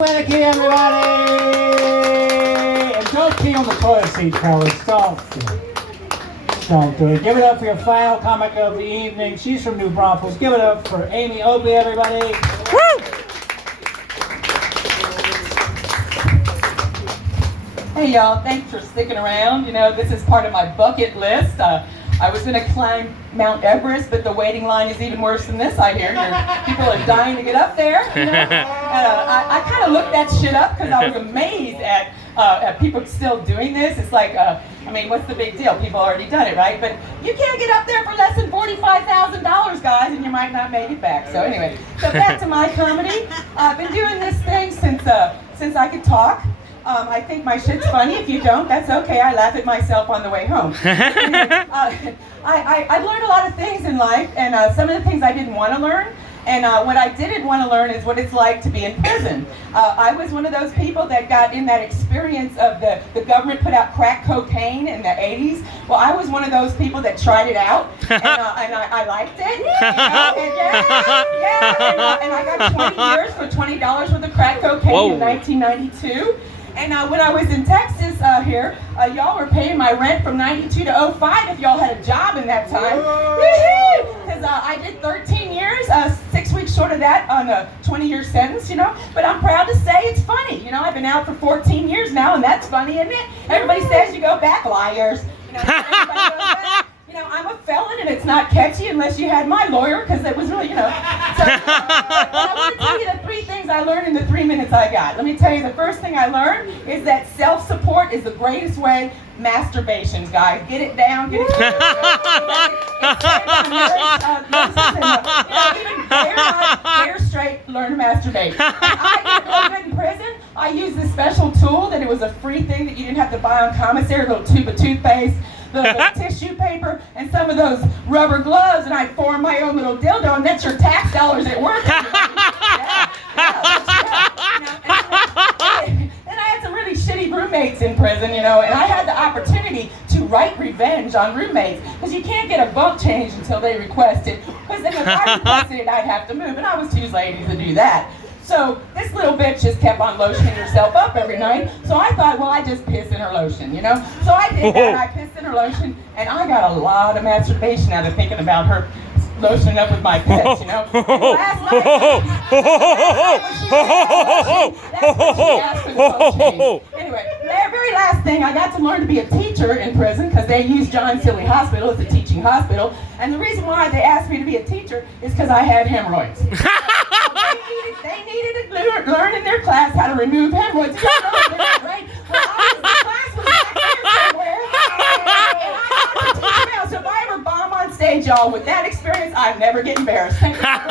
Key, everybody! And don't pee on the toilet seat, fellas. Don't do it. Give it up for your final comic of the evening. She's from New Braunfels. Give it up for Amy Oakley, everybody. Woo! Hey y'all, thanks for sticking around. You know, this is part of my bucket list. I was going to climb Mount Everest, but the waiting line is even worse than this, I hear. People are dying to get up there. You know? I kind of looked that shit up because I was amazed at people still doing this. It's like, I mean, what's the big deal? People already done it, right? But you can't get up there for less than $45,000, guys, and you might not make it back. So anyway, so back to my comedy. I've been doing this thing since I could talk. I think my shit's funny. If you don't, that's okay. I laugh at myself on the way home. I learned a lot of things in life, and some of the things I didn't want to learn. And what I didn't want to learn is what it's like to be in prison. I was one of those people that got in that experience of the government put out crack cocaine in the 80s. Well, I was one of those people that tried it out, and I liked it. And I got 20 years for $20 worth of crack cocaine in 1992. And when I was in Texas here, y'all were paying my rent from 92 to 05 if y'all had a job in that time. Because I did 13 years, 6 weeks short of that on a 20-year sentence, you know. But I'm proud to say it's funny. You know, I've been out for 14 years now, and that's funny, isn't it? Everybody says you go back, liars. You know, everybody goes back. You know, I'm a felon, and it's not catchy unless you had my lawyer, because it was really, you know. So, but I want to tell you the 3 things I learned in the 3 minutes I got. Let me tell you, the first thing I learned is that self-support is the greatest way. Masturbations, guys. Get it down, get it down. Hair straight, learn to masturbate. And I did in prison. I used this special tool that it was a free thing that you didn't have to buy on commissary, a little tube of toothpaste, the tissue paper, and some of those rubber gloves, and I formed my own little dildo, and that's your tax dollars at work. And I had some really shitty roommates in prison, you know, and I had the opportunity to write revenge on roommates, because you can't get a bunk change until they request it, because then if I requested it, I'd have to move, and I was too lazy to do that. So this little bitch just kept on lotioning herself up every night. So I thought, well, I just piss in her lotion, you know? So I did that, I pissed in her lotion, and I got a lot of masturbation out of thinking about her lotioning up with my piss, you know? And last night, that's when she asked for the bunk change. Anyway, the very last thing, I got to learn to be a teacher in prison, because they use John Silly Hospital as a teaching hospital. And the reason why they asked me to be a teacher is because I had hemorrhoids. They needed to learn in their class how to remove hemorrhoids. You know that, right? Well, the class was back there somewhere, and I wanted to teach them out. So if I ever bomb on stage, y'all, with that experience, I'd never get embarrassed. Thank you very much.